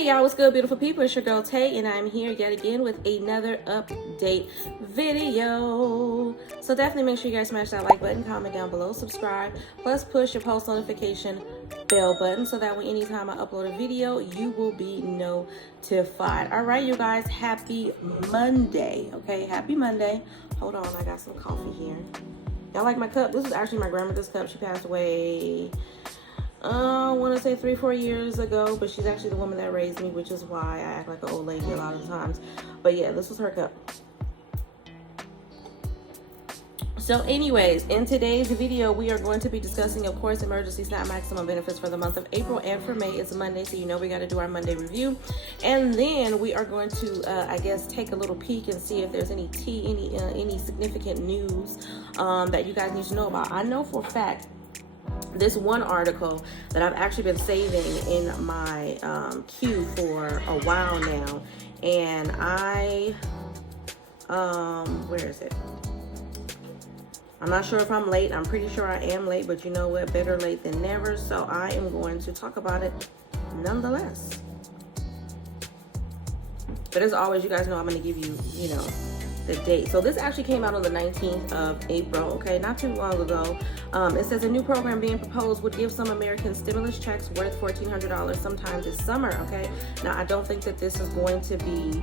Hey y'all, what's good, beautiful people? It's your girl Tay, and I'm here yet again with another update video. So definitely make sure you guys smash that like button, comment down below, subscribe, plus push your post notification bell button so that way anytime I upload a video, you will be notified. All right, you guys, happy Monday. Okay, happy Monday. Hold on, I got some coffee here. Y'all like my cup? This is actually my grandmother's cup. She passed away, I want to say 3-4 years ago, but she's actually the woman that raised me, which is why I act like an old lady a lot of the times. But yeah, this was her cup. So anyways, in today's video, we are going to be discussing, of course, emergency SNAP maximum benefits for the month of April, and for May, it's Monday, so you know we got to do our Monday review. And then we are going to, I guess, take a little peek and see if there's any any significant news that you guys need to know about. I know for a fact this one article that I've actually been saving in my queue for a while now, and where is it? I'm not sure if I'm late. I'm pretty sure I am late, but you know what? Better late than never. So I am going to talk about it nonetheless. But as always, you guys know I'm going to give you, the date. So this actually came out on the 19th of April, okay, not too long ago. It says a new program being proposed would give some Americans stimulus checks worth $1,400 sometime this summer, okay? Now, I don't think that this is going to be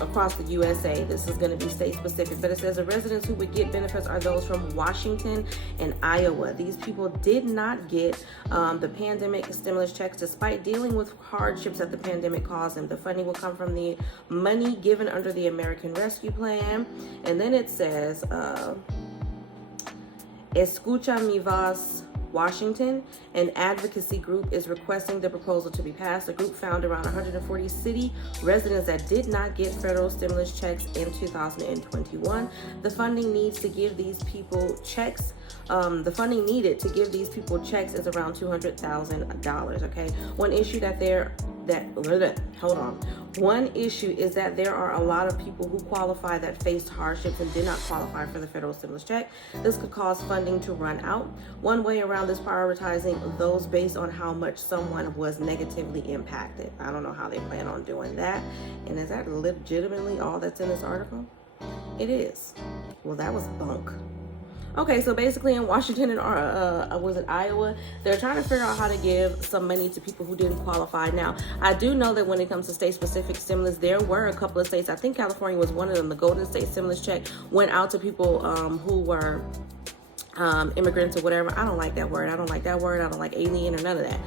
across the USA. This is going to be state specific, but it says the residents who would get benefits are those from Washington and Iowa. These people did not get the pandemic stimulus checks despite dealing with hardships that the pandemic caused them. The funding will come from the money given under the American Rescue Plan. And then it says Escucha Mi Voz Washington, an advocacy group, is requesting the proposal to be passed. The group found around 140 city residents that did not get federal stimulus checks in 2021. The funding needs to give these people checks. The funding needed to give these people checks is around $200,000. Okay. One issue is that there are a lot of people who qualify that faced hardships and did not qualify for the federal stimulus check. This could cause funding to run out. One way around is prioritizing those based on how much someone was negatively impacted. I don't know how they plan on doing that. And is that legitimately all that's in this article? It is. Well, that was bunk. Okay, so basically in Washington and was it Iowa, they're trying to figure out how to give some money to people who didn't qualify. Now, I do know that when it comes to state-specific stimulus, there were a couple of states, I think California was one of them, the Golden State Stimulus Check went out to people who were immigrants or whatever. I don't like that word. I don't like alien or none of that.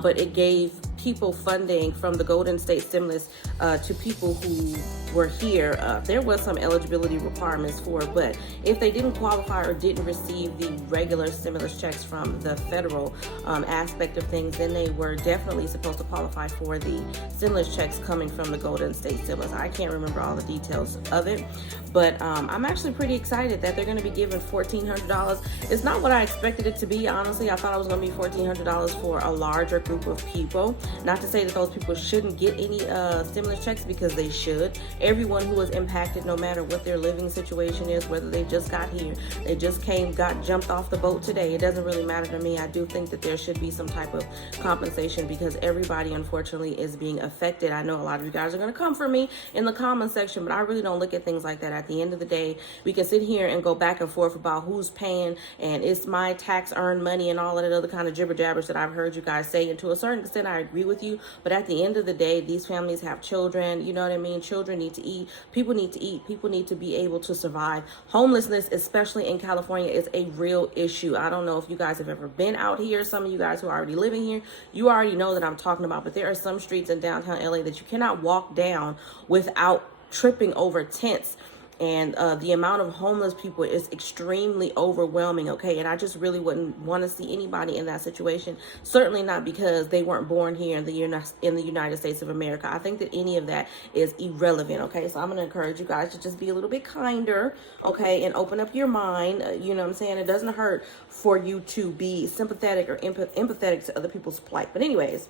But it gave people funding from the Golden State Stimulus to people who were here. There was some eligibility requirements for it, but if they didn't qualify or didn't receive the regular stimulus checks from the federal aspect of things, then they were definitely supposed to qualify for the stimulus checks coming from the Golden State Stimulus. I can't remember all the details of it, but I'm actually pretty excited that they're going to be giving $1,400. It's not what I expected it to be, honestly. I thought it was going to be $1,400 for a larger group of people. Not to say that those people shouldn't get any stimulus checks, because they should. Everyone who was impacted, no matter what their living situation is, whether they just got here, they just jumped off the boat today, it doesn't really matter to me. I do think that there should be some type of compensation, because everybody, unfortunately, is being affected. I know a lot of you guys are going to come for me in the comment section, but I really don't look at things like that. At the end of the day, we can sit here and go back and forth about who's paying, and it's my tax earned money and all of that other kind of jibber jabbers that I've heard you guys say. And to a certain extent, I agree with you. But at the end of the day, these families have children. You know what I mean? Children need to eat. People need to eat. People need to be able to survive. Homelessness, especially in California, is a real issue. I don't know if you guys have ever been out here. Some of you guys who are already living here, you already know that I'm talking about. But there are some streets in downtown LA that you cannot walk down without tripping over tents. And the amount of homeless people is extremely overwhelming, okay? And I just really wouldn't want to see anybody in that situation. Certainly not because they weren't born here in the United States of America. I think that any of that is irrelevant, okay? So I'm going to encourage you guys to just be a little bit kinder, okay? And open up your mind, you know what I'm saying? It doesn't hurt for you to be sympathetic or empathetic to other people's plight. But anyways,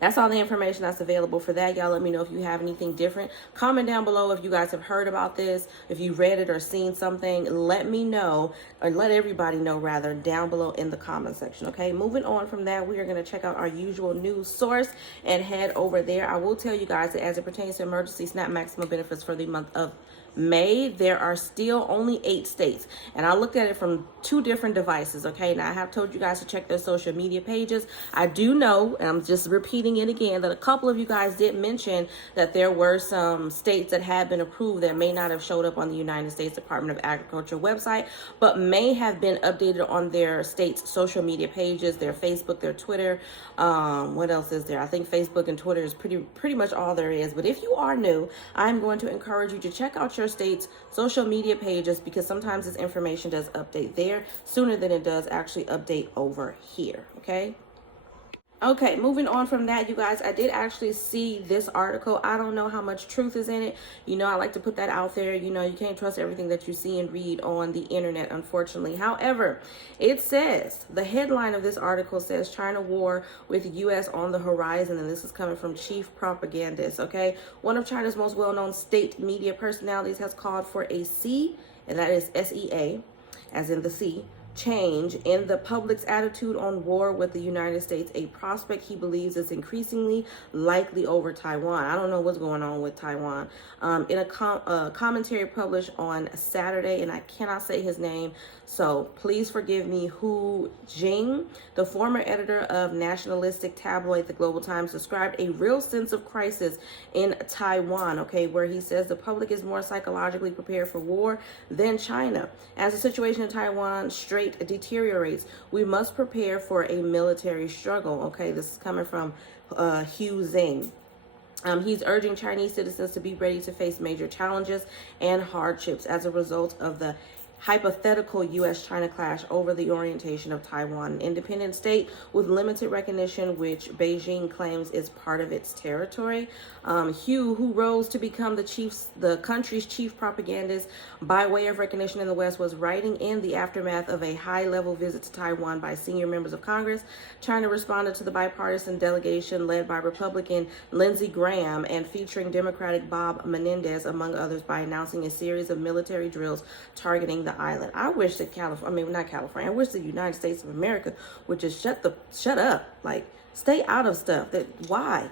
That's all the information that's available for that. Y'all let me know if you have anything different. Comment down below if you guys have heard about this, if you read it or seen something. Let me know, or let everybody know rather, down below in the comment section. Okay, moving on from that, we are going to check out our usual news source and head over there. I will tell you guys that as it pertains to emergency SNAP maximum benefits for the month of May, there are still only 8 states, and I looked at it from 2 different devices. Okay, now I have told you guys to check their social media pages. I do know, and I'm just repeating it again, that a couple of you guys did mention that there were some states that had been approved that may not have showed up on the United States Department of Agriculture website, but may have been updated on their state's social media pages, their Facebook, their Twitter. What else is there? I think Facebook and Twitter is pretty much all there is. But if you are new, I'm going to encourage you to check out your state's social media pages, because sometimes this information does update there sooner than it does actually update over here. Okay, moving on from that, you guys, I did actually see this article. I don't know how much truth is in it. You know, I like to put that out there. You know, you can't trust everything that you see and read on the internet, unfortunately. However, it says, the headline of this article says, China war with U.S. on the horizon, and this is coming from chief propagandist, okay? One of China's most well-known state media personalities has called for a sea, and that is S-E-A, as in the sea, change in the public's attitude on war with the United States, a prospect he believes is increasingly likely over Taiwan. I don't know what's going on with Taiwan. In a commentary published on Saturday, and I cannot say his name, so please forgive me, Hu Jing, the former editor of nationalistic tabloid The Global Times, described a real sense of crisis in Taiwan, okay, where he says the public is more psychologically prepared for war than China. As the situation in Taiwan deteriorates, we must prepare for a military struggle. Okay, this is coming from Hu Jing. He's urging Chinese citizens to be ready to face major challenges and hardships as a result of the hypothetical U.S.-China clash over the orientation of Taiwan, an independent state with limited recognition, which Beijing claims is part of its territory. Hu, who rose to become the country's chief propagandist by way of recognition in the West, was writing in the aftermath of a high-level visit to Taiwan by senior members of Congress. China responded to the bipartisan delegation led by Republican Lindsey Graham and featuring Democratic Bob Menendez, among others, by announcing a series of military drills targeting the island. I wish that I wish the United States of America would just shut up, like stay out of stuff. Why?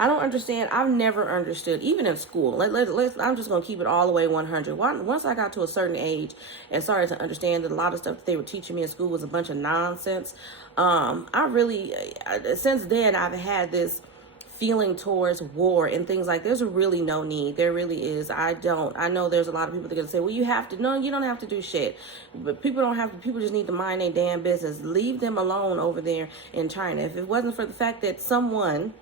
I don't understand. I've never understood, even in school. I'm just going to keep it all the way 100. Once I got to a certain age and started to understand that a lot of stuff that they were teaching me in school was a bunch of nonsense, since then, I've had this feeling towards war and things like, there's really no need. There really is. I know there's a lot of people that are going to say, well, you have to. No, you don't have to do shit. But people just need to mind their damn business. Leave them alone over there in China. If it wasn't for the fact that someone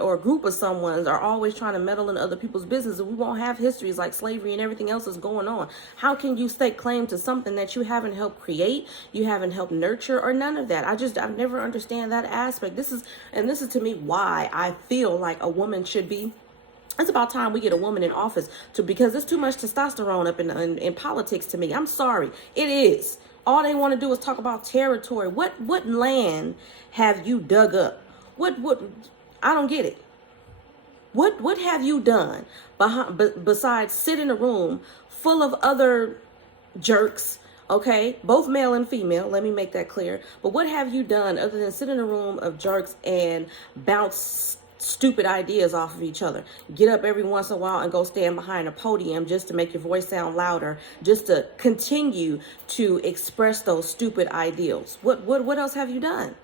or a group of someones are always trying to meddle in other people's business, and we won't have histories like slavery and everything else that's going on. How can you stake claim to something that you haven't helped create, you haven't helped nurture, or none of that? I've never understand that aspect. This is to me why I feel like a woman should be. It's about time we get a woman in office because there's too much testosterone up in politics to me. I'm sorry. It is. All they want to do is talk about territory. What land have you dug up? What I don't get it. What have you done besides sit in a room full of other jerks, okay? Both male and female, let me make that clear. But what have you done other than sit in a room of jerks and bounce stupid ideas off of each other? Get up every once in a while and go stand behind a podium just to make your voice sound louder, just to continue to express those stupid ideals. What else have you done?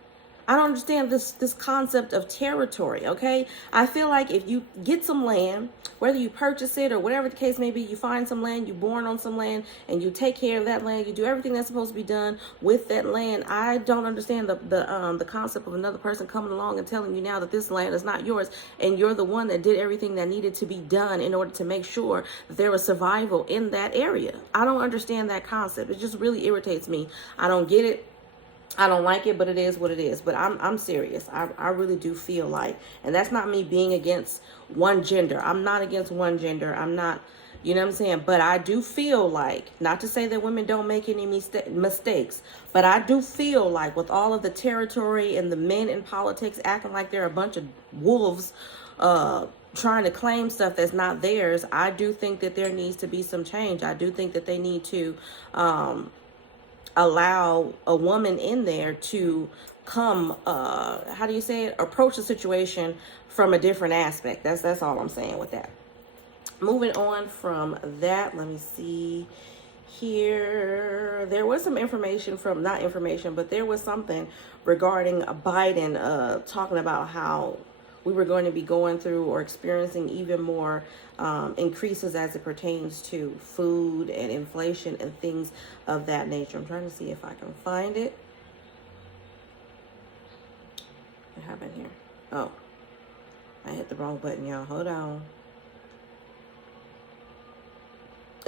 I don't understand this concept of territory, okay? I feel like if you get some land, whether you purchase it or whatever the case may be, you find some land, you're born on some land, and you take care of that land, you do everything that's supposed to be done with that land. I don't understand the concept of another person coming along and telling you now that this land is not yours, and you're the one that did everything that needed to be done in order to make sure that there was survival in that area. I don't understand that concept. It just really irritates me. I don't get it. I don't like it, but it is what it is. But I'm serious. I really do feel like, and that's not me being against one gender. I'm not against one gender. I'm not, You know what I'm saying? But I do feel like, not to say that women don't make any mistakes, but I do feel like with all of the territory and the men in politics acting like they're a bunch of wolves, trying to claim stuff that's not theirs, I do think that there needs to be some change. I do think that they need to allow a woman in there to come, how do you say it? Approach the situation from a different aspect. That's all I'm saying with that. Moving on from that, let me see here. There was some information from, not information, but there was something regarding Biden talking about how we were going to be going through or experiencing even more increases as it pertains to food and inflation and things of that nature. I'm trying to see if I can find it. What happened here? Oh, I hit the wrong button, y'all. Hold on.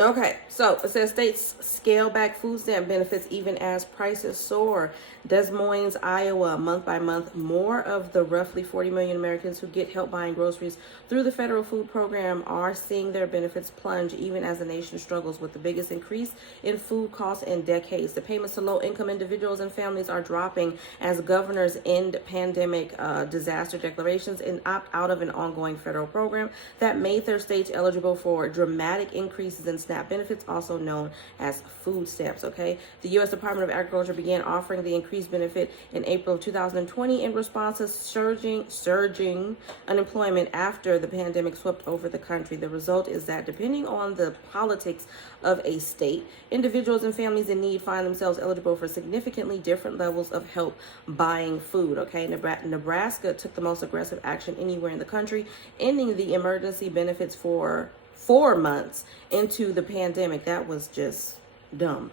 Okay, so it says states scale back food stamp benefits even as prices soar. Des Moines, Iowa, month by month, more of the roughly 40 million Americans who get help buying groceries through the federal food program are seeing their benefits plunge even as the nation struggles with the biggest increase in food costs in decades. The payments to low-income individuals and families are dropping as governors end pandemic disaster declarations and opt out of an ongoing federal program that made their states eligible for dramatic increases in SNAP benefits, also known as food stamps. Okay, the U.S. Department of Agriculture began offering the increased benefit in April of 2020 in response to surging unemployment after the pandemic swept over the country. The result is that depending on the politics of a state, individuals and families in need find themselves eligible for significantly different levels of help buying food. Okay, Nebraska took the most aggressive action anywhere in the country, ending the emergency benefits for 4 months into the pandemic. That was just dumb.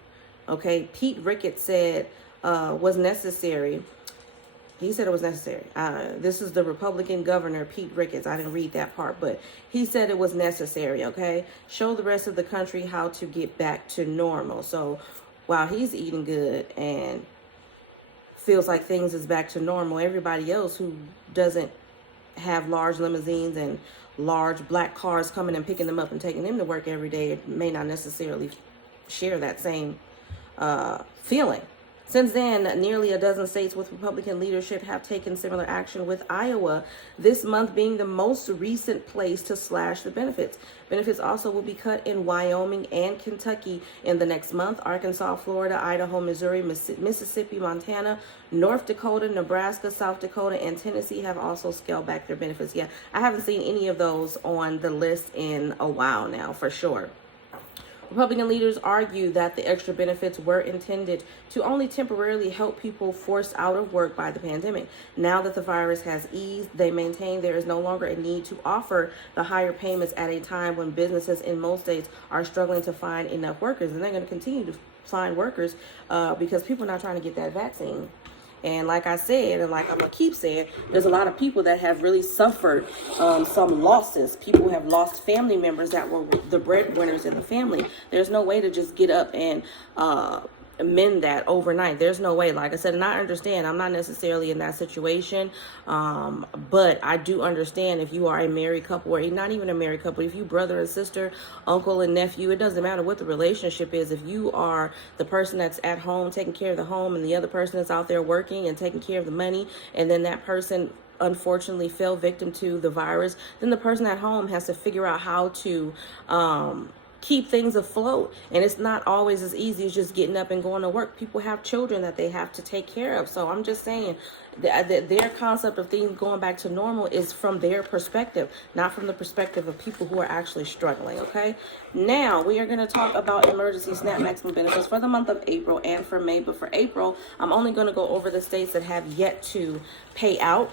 Okay, Pete Ricketts said was necessary. He said it was necessary. This is the Republican governor, Pete Ricketts. I didn't read that part, but he said it was necessary, okay? Show the rest of the country how to get back to normal. So while he's eating good and feels like things is back to normal, everybody else who doesn't have large limousines and large black cars coming and picking them up and taking them to work every day may not necessarily share that same feeling. Since then, nearly a dozen states with Republican leadership have taken similar action, with Iowa this month being the most recent place to slash the benefits. Benefits also will be cut in Wyoming and Kentucky in the next month. Arkansas, Florida, Idaho, Missouri, Mississippi, Montana, North Dakota, Nebraska, South Dakota, and Tennessee have also scaled back their benefits. Yeah, I haven't seen any of those on the list in a while now, for sure. Republican leaders argue that the extra benefits were intended to only temporarily help people forced out of work by the pandemic. Now that the virus has eased, they maintain there is no longer a need to offer the higher payments at a time when businesses in most states are struggling to find enough workers. And they're going to continue to find workers because people are not trying to get that vaccine. And like I said, and like I'm going to keep saying, there's a lot of people that have really suffered some losses. People have lost family members that were the breadwinners in the family. There's no way to just get up and amend that overnight. There's no way. Like I said, and I understand, I'm not necessarily in that situation, but I do understand if you are a married couple, or not even a married couple, if you brother and sister, uncle and nephew, it doesn't matter what the relationship is. If you are the person that's at home taking care of the home and the other person is out there working and taking care of the money, and then that person unfortunately fell victim to the virus, then the person at home has to figure out how to keep things afloat. And it's not always as easy as just getting up and going to work. People have children that they have to take care of. So I'm just saying that their concept of things going back to normal is from their perspective, not from the perspective of people who are actually struggling. Okay, now we are going to talk about emergency SNAP maximum benefits for the month of April and for May. But for April, I'm only going to go over the states that have yet to pay out,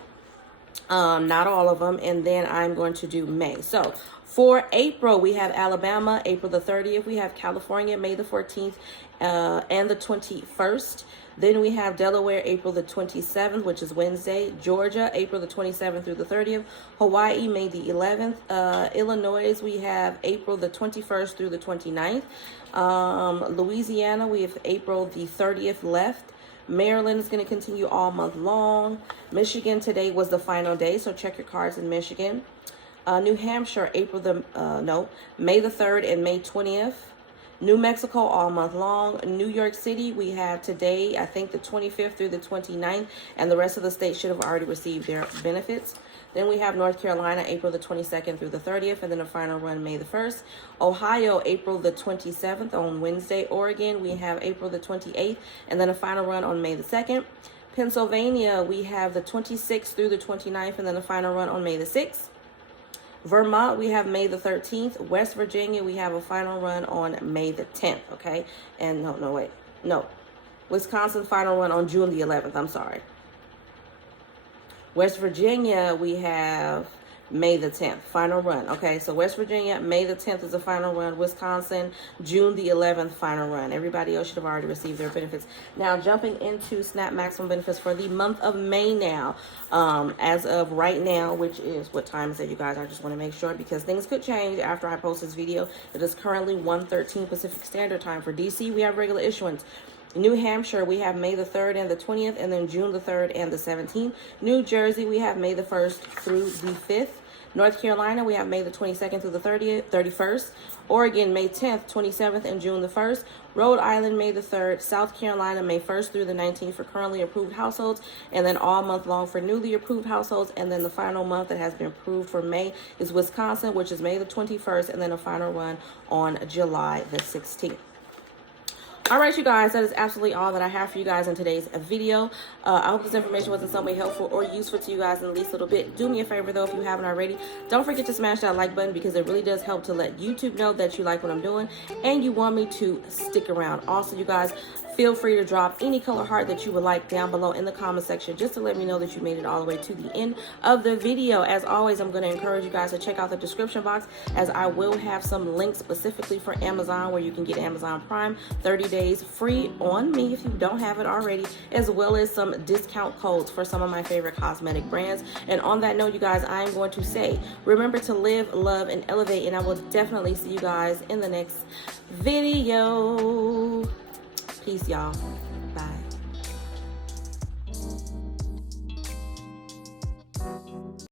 not all of them, and then I'm going to do May. So for April, we have Alabama, April the 30th. We have California, May the 14th and the 21st. Then we have Delaware, April the 27th, which is Wednesday. Georgia, April the 27th through the 30th. Hawaii, May the 11th. Illinois, we have April the 21st through the 29th. Louisiana, we have April the 30th left. Maryland is going to continue all month long. Michigan, today was the final day, so check your cards in Michigan. New Hampshire, May the 3rd and May 20th. New Mexico all month long. New York City, we have today, I think the 25th through the 29th, and the rest of the states should have already received their benefits. Then we have North Carolina, April the 22nd through the 30th, and then a final run May the 1st. Ohio, April the 27th on Wednesday. Oregon, we have April the 28th, and then a final run on May the 2nd. Pennsylvania, we have the 26th through the 29th, and then a final run on May the 6th. Vermont, we have May the 13th. West Virginia, we have a final run on May the 10th, okay? And no. Wisconsin, final run on June the 11th, I'm sorry. West Virginia, we have May the 10th, final run. Okay, so West Virginia, May the 10th is the final run. Wisconsin, June the 11th, final run. Everybody else should have already received their benefits. Now, jumping into SNAP maximum benefits for the month of May now. As of right now, which is, what time is it, you guys? I just want to make sure because things could change after I post this video. It is currently 1:13 Pacific Standard Time. For DC, we have regular issuance. New Hampshire, we have May the 3rd and the 20th, and then June the 3rd and the 17th. New Jersey, we have May the 1st through the 5th. North Carolina, we have May the 22nd through the 31st. Oregon, May 10th, 27th, and June the 1st. Rhode Island, May the 3rd. South Carolina, May 1st through the 19th for currently approved households, and then all month long for newly approved households. And then the final month that has been approved for May is Wisconsin, which is May the 21st, and then a final run on July the 16th. All right, you guys, that is absolutely all that I have for you guys in today's video. I hope this information was in some way helpful or useful to you guys in the least little bit. Do me a favor, though, if you haven't already, don't forget to smash that like button because it really does help to let YouTube know that you like what I'm doing and you want me to stick around. Also, you guys, feel free to drop any color heart that you would like down below in the comment section just to let me know that you made it all the way to the end of the video. As always, I'm going to encourage you guys to check out the description box as I will have some links specifically for Amazon where you can get Amazon Prime 30 days free on me if you don't have it already, as well as some discount codes for some of my favorite cosmetic brands. And on that note, you guys, I am going to say, remember to live, love, and elevate, and I will definitely see you guys in the next video. Peace, y'all.